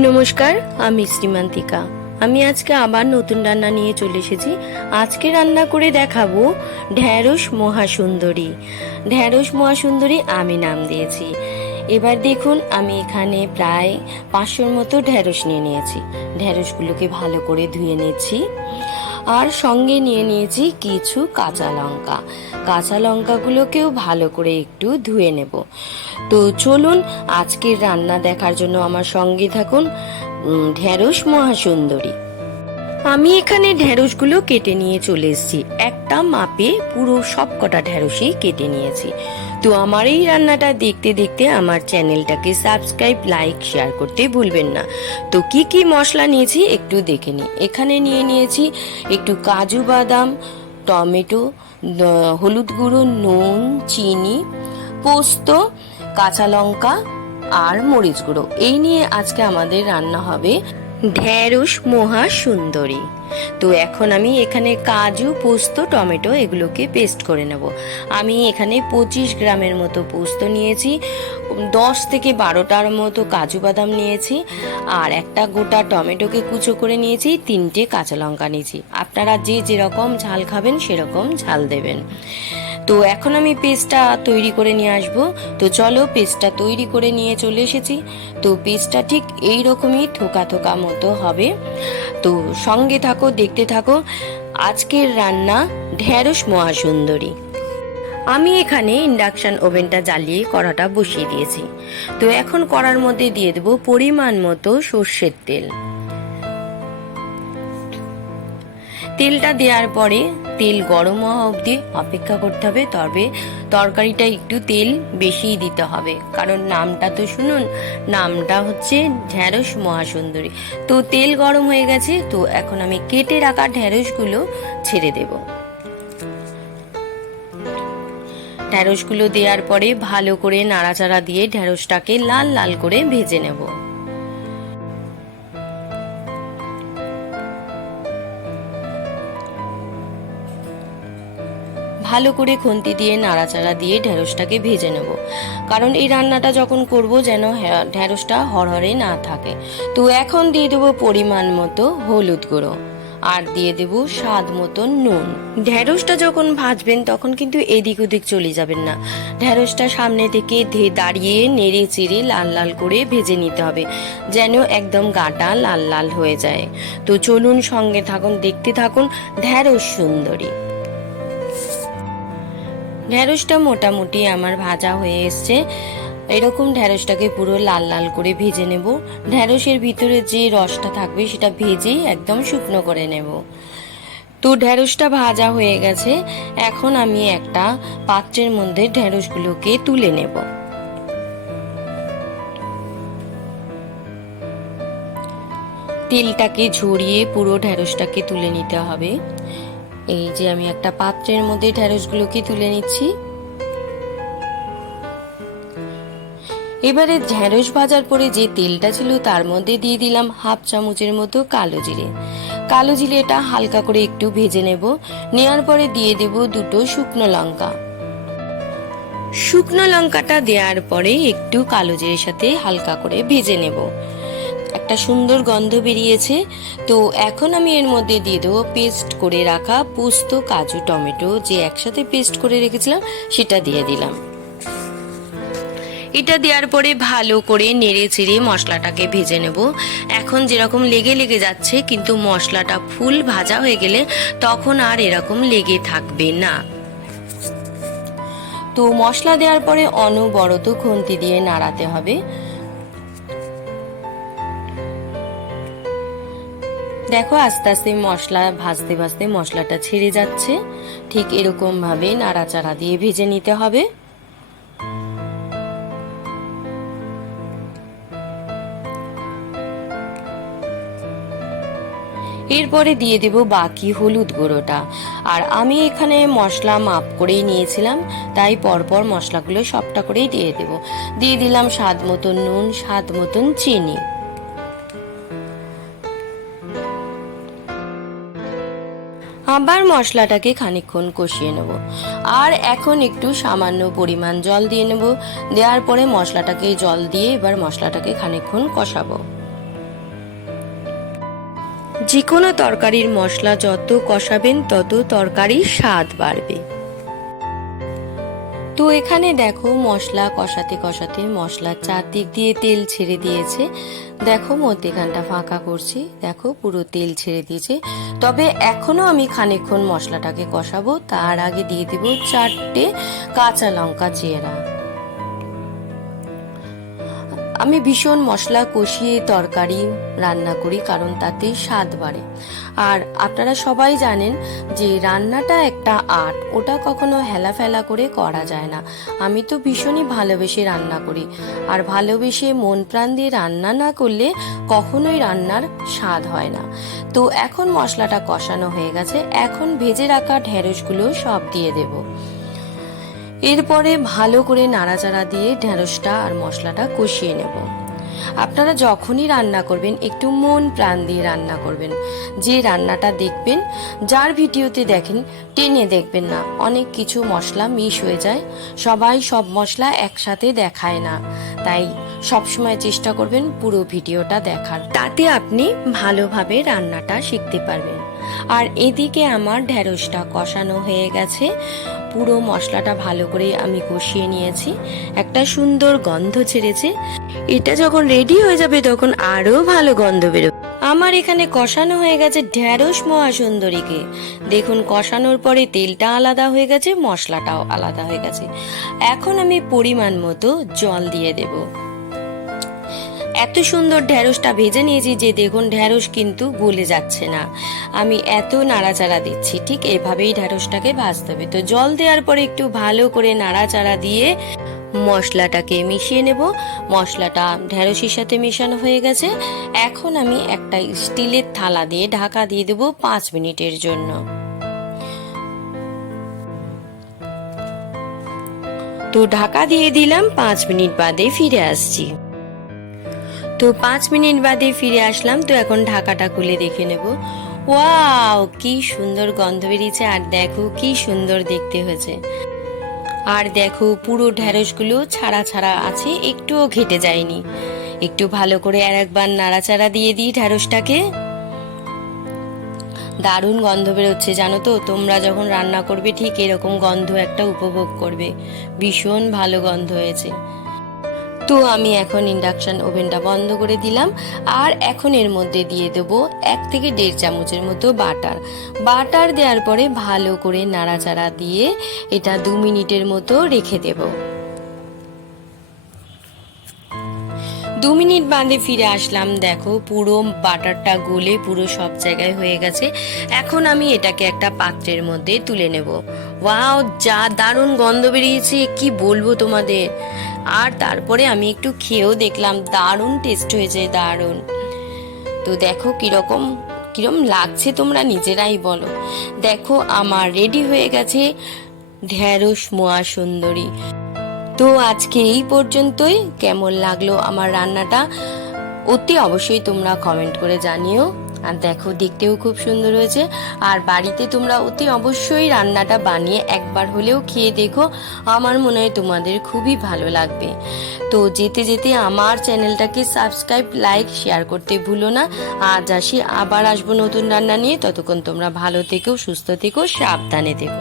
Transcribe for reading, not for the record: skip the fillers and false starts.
নমস্কার, আমি শ্রীমান্তিকা। আমি আজকে আবার নতুন রান্না নিয়ে চলে এসেছি। আজকে রান্না করে দেখাবো ঢ্যাঁড়স মহাসুন্দরী। ঢ্যাঁড়স মহাসুন্দরী আমি নাম দিয়েছি। এবার দেখুন, আমি এখানে প্রায় 500-র মতো ঢ্যাঁড়স নিয়ে নিয়েছি। ঢ্যাঁড়সগুলোকে ভালো করে ধুয়ে নিয়েছি, আর সঙ্গে নিয়ে নিয়েছি কিছু কাঁচা লঙ্কা। কাঁচা লঙ্কাগুলোকেও ভালো করে একটু ধুয়ে নেব। তো চলুন আজকের রান্না দেখার জন্য আমার সঙ্গে থাকুন। ঢ্যাঁড়স মহাসুন্দরী। আমি এখানে ঢ্যাঁড়সগুলো কেটে নিয়ে চলে এসেছি। একটা মাপে পুরো সবকটা ঢ্যাঁড়সই কেটে নিয়েছি। তো আমার এই রান্নাটা দেখতে দেখতে আমার চ্যানেলটাকে সাবস্ক্রাইব, লাইক, শেয়ার করতে ভুলবেন না। তো কি কি মশলা নিয়েছি একটু দেখে নিই। এখানে নিয়ে নিয়েছি একটু কাজু বাদাম, টমেটো, হলুদ গুঁড়ো, নুন, চিনি, পোস্ত, কাঁচা লঙ্কা আর মরিচ গুঁড়ো। এই নিয়ে আজকে আমাদের রান্না হবে ঢ্যাঁড়স মহাসুন্দরী। তো এখন আমি এখানে কাজু, পোস্ত, টমেটো এগুলোকে পেস্ট করে নেব। আমি এখানে 25 গ্রামের মতো পোস্ত নিয়েছি, 10 থেকে 12টার মতো কাজু বাদাম নিয়েছি, আর একটা গোটা টমেটোকে কুচো করে নিয়েছি, 3টে কাঁচা লঙ্কা নিয়েছি। আপনারা যে যেরকম ঝাল খাবেন সেরকম ঝাল দেবেন। তো এখন আমি পেস্টটা তৈরি করে নিয়ে আসব। তো চলো, পেস্টটা তৈরি করে নিয়ে চলে এসেছি। তো পেস্টটা ঠিক এই রকমই থোকা থোকা মতো হবে। তো সঙ্গে থাকো, দেখতে থাকো আজকের রান্না ঢ্যাঁড়স মহাসুন্দরী। আমি এখানে ইন্ডাকশন ওভেনটা জ্বালিয়ে কড়াটা বসিয়ে দিয়েছি। তো এখন কড়ার মধ্যে দিয়ে দেব পরিমাণ মতো সর্ষের তেল। তেলটা দেওয়ার পরে তেল গরম হওয়া অবধি অপেক্ষা করতে হবে। তবে তরকারিটা একটু তেল বেশিই দিতে হবে, কারণ নামটা তো শুনুন, নামটা হচ্ছে ঢ্যাঁড়স মহাসুন্দরী। তো তেল গরম হয়ে গেছে। তো এখন আমি কেটে রাখা ঢ্যাঁড়সগুলো ছেড়ে দেব। ঢ্যাঁড়সগুলো দেওয়ার পরে ভালো করে নাড়াচাড়া দিয়ে ঢ্যাঁড়সটাকে লাল লাল করে ভেজে নেব। ভালো করে খুন্তি দিয়ে নাড়াচাড়া দিয়ে ঢ্যাঁড়সটাকে ভেজে নেব, কারণ এই রান্নাটা যখন করব যেন ঢ্যাঁড়সটা হরহরে না থাকে। তো এখন দিয়ে দেবো পরিমাণ মতো হলুদ গুঁড়ো, আর দিয়ে দেব স্বাদ মতো নুন। ঢ্যাঁড়সটা যখন ভাজবেন তখন কিন্তু এদিক ওদিক চলে যাবেন না। ঢ্যাঁড়সটা সামনে থেকে দাঁড়িয়ে নেড়ে চেড়ে লাল লাল করে ভেজে নিতে হবে, যেন একদম গাটা লাল লাল হয়ে যায়। তো চলুন সঙ্গে থাকুন, দেখতে থাকুন ঢ্যাঁড়স সুন্দরী। ঢ্যাঁড়সটা মোটামুটি আমার ভাজা হয়ে এসছে। এরকম ঢ্যাঁড়সটাকে পুরো লাল লাল করে ভেজে নেব। ঢ্যাঁড়সের ভিতরে যে রসটা থাকবে সেটা ভেজেই একদম শুকনো করে নেব। তো ঢ্যাঁড়সটা ভাজা হয়ে গেছে। এখন আমি একটা পাত্রের মধ্যে ঢ্যাঁড়সগুলোকে তুলে নেব। তেলটাকে ঝরিয়ে পুরো ঢ্যাঁড়সটাকে তুলে নিতে হবে। এই যে আমি একটা পাত্রের মধ্যে ঢ্যাঁড়সগুলোকে তুলে নিচ্ছি। এবারে ঢ্যাঁড়স ভাজার পরে যে তেলটা ছিল তার মধ্যে দিয়ে দিলাম হাফ চামচের মতো কালো জিরে। কালো জিরেটা হালকা করে একটু ভেজে নেব। নেওয়ার পরে দিয়ে দেব 2টো শুকনো লঙ্কা। শুকনো লঙ্কাটা দেওয়ার পরে একটু কালো জিরের সাথে হালকা করে ভেজে নেব। একটা সুন্দর গন্ধ বেরিয়েছে। তো এখন আমি এর মধ্যে দিয়ে দেবো পেস্ট করে রাখা পোস্ত, কাজু, টমেটো যে একসাথে পেস্ট করে রেখেছিলাম সেটা দিয়ে দিলাম। এটা দেওয়ার পরে ভালো করে নেড়ে চেড়ে মশলাটাকে ভেজে নেব। এখন যেরকম লেগে লেগে যাচ্ছে, কিন্তু মশলাটা ফুল ভাজা হয়ে গেলে তখন আর এরকম লেগে থাকবে না। তো মশলা দেওয়ার পরে অনবরত খুন্তি দিয়ে নাড়াতে হবে। দেখো, আস্তে আস্তে মশলা ভাজতে ভাজতে মশলাটা ছেড়ে যাচ্ছে। ঠিক এরকম ভাবে নাড়াচাড়া দিয়ে ভেজে নিতে হবে। এরপরে দিয়ে দেব বাকি হলুদ গুঁড়োটা। আর আমি এখানে মশলা মাপ করেই নিয়েছিলাম, তাই পরপর মশলাগুলো সবটা করেই দিয়ে দেব। দিয়ে দিলাম স্বাদ মতন নুন, স্বাদ মতন চিনি। আবার মশলাটাকে খানিকক্ষণ কষিয়ে নেব। আর এখন একটু সামান্য পরিমাণ জল দিয়ে নেব। দেওয়ার পরে মশলাটাকে জল দিয়ে এবার মশলাটাকে খানিকক্ষণ কষাবো। যে কোনো তরকারির মশলা যত কষাবেন তত তরকারির স্বাদ বাড়বে। তো এখানে দেখো মশলা কষাতে কষাতে মশলার চারদিক দিয়ে তেল ছেড়ে দিয়েছে। দেখো মধ্যেখানটা ফাঁকা করছি, দেখো পুরো তেল ছেড়ে দিয়েছে। তবে এখনো আমি খানিকক্ষণ মশলাটাকে কষাবো। তার আগে দিয়ে দিব 4টে কাঁচা লঙ্কা চেরা। আমি ভীষণ মশলা কষিয়ে তরকারি রান্না করি, কারণ তাতে স্বাদ বাড়ে। আর আপনারা সবাই জানেন যে রান্নাটা একটা আর্ট, ওটা কখনো হেলাফেলা করে করা যায় না। আমি তো ভীষণই ভালোবেসে রান্না করি, আর ভালোবেসে মন প্রাণ দিয়ে রান্না না করলে কখনোই রান্নার স্বাদ হয় না। তো এখন মশলাটা কষানো হয়ে গেছে, এখন ভেজে রাখা ঢেঁড়সগুলো সব দিয়ে দেব। এরপরে ভালো করে নাড়াচাড়া দিয়ে ঢেঁড়সটা আর মশলাটা কষিয়ে নেব। আপনারা যখনই রান্না করবেন একটু মন প্রাণ দিয়ে রান্না করবেন। যে রান্নাটা দেখবেন, যার ভিডিওতে দেখেন টেনে দেখবেন না, অনেক কিছু মশলা মিশ হয়ে যায়, সবাই সব মশলা একসাথে দেখায় না। তাই সবসময় চেষ্টা করবেন পুরো ভিডিওটা দেখার, তাতে আপনি ভালোভাবে রান্নাটা শিখতে পারবেন। আর এদিকে আমার ঢেঁড়সটা কষানো হয়ে গেছে, পুরো মশলাটা ভালো করে আমি কষিয়ে নিয়েছি, একটা সুন্দর গন্ধ ছেড়েছে। এটা যখন রেডি হয়ে যাবে তখন আরো ভালো গন্ধ বেরোবে। আমার এখানে কষানো হয়ে গেছে ঢেঁড়স মহাসুন্দরীকে। দেখুন কষানোর পরে তেলটা আলাদা হয়ে গেছে, মশলাটাও আলাদা হয়ে গেছে। এখন আমি পরিমাণ মতো জল দিয়ে দেব। এত সুন্দর ঢেঁড়সটা ভেজে নিয়েছি যে দেখুন ঢেঁড়স কিন্তু গলে যাচ্ছে না। আমি এত নাড়াচাড়া দিচ্ছি, ঠিক এভাবেই ঢেঁড়সটাকে ভাজতে হবে। তো জল দেওয়ার পরে একটু ভালো করে নাড়াচাড়া দিয়ে মশলাটাকে মিশিয়ে নেব। মশলাটা ঢেঁড়সের সাথে মেশানো হয়ে গেছে। এখন আমি একটা স্টিলের থালা দিয়ে ঢাকা দিয়ে দেব 5 মিনিটের জন্য। তো ঢাকা দিয়ে দিলাম, 5 মিনিট বাদে ফিরে আসছি। তো 5 মিনিট বাদে ফিরে আসলাম। তো এখন ঢাকাটা খুলে দেখে নেব। ওয়াও, কি সুন্দর গন্ধ বেরিয়েছে, আর দেখো কি সুন্দর দেখতে হয়েছে। আর দেখো পুরো ঢেঁড়সগুলো ছাড়া ছাড়া আছে, একটুও ঘেটে যায়নি। একটু ভালো করে আর একবার নাড়াচাড়া দিয়ে দিই ঢেঁড়সটাকে। দারুণ গন্ধ বেরোচ্ছে, জানো তো, তোমরা যখন রান্না করবে ঠিক এরকম গন্ধ একটা উপভোগ করবে। ভীষণ ভালো গন্ধ হয়েছে। তো আমি এখন ইন্ডাকশন ওভেনটা বন্ধ করে দিলাম। আর এখন এর মধ্যে দিয়ে দেবো 1 থেকে 1.5 চামচের মতো বাটার দেওয়ার পরে ভালো করে নাড়াচাড়া দিয়ে এটা 2 মিনিটের মতো রেখে দেব। 2 মিনিট বাদে ফিরে আসলাম। দেখো পুরো বাটারটা গলে পুরো সব জায়গায় হয়ে গেছে। এখন আমি এটাকে একটা পাত্রের মধ্যে তুলে নেব। ওয়াও, যা দারুণ গন্ধ বেরিয়েছে, কি বলবো তোমাদের। আর তারপরে আমি একটু খেয়েও দেখলাম, দারুণ টেস্ট হয়েছে, দারুণ। তো দেখো কিরকম লাগছে, তোমরা নিজেরাই বলো। দেখো আমার রেডি হয়ে গেছে ঢেঁড়স মহাসুন্দরী। তো আজকে এই পর্যন্তই। কেমন লাগলো আমার রান্নাটা অতি অবশ্যই তোমরা কমেন্ট করে জানিও। আর দেখো দেখতেও খুব সুন্দর হয়েছে। আর বাড়িতে তোমরা অতি অবশ্যই রান্নাটা বানিয়ে একবার হলেও খেয়ে দেখো, আমার মনে হয় তোমাদের খুবই ভালো লাগবে। তো যেতে যেতে আমার চ্যানেলটাকে সাবস্ক্রাইব, লাইক, শেয়ার করতে ভুলো না। আজ আসি, আবার আসবো নতুন রান্না নিয়ে। ততক্ষণ তোমরা ভালো থেকো, সুস্থ থেকো, সাবধানে থেকো।